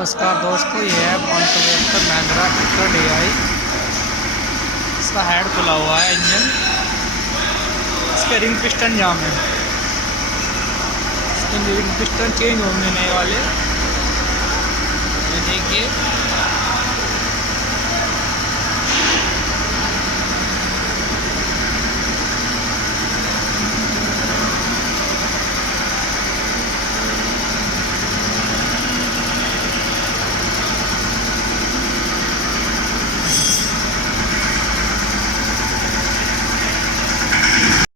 नमस्कार दोस्तों, ये है 575 महिंद्रा ट्रैक्टर DI। इसका हेड खुला हुआ है, इंजन, इसके रिंग पिस्टन जाम है। इसके रिंग पिस्टन चेंज होने वाले, ये देखिए।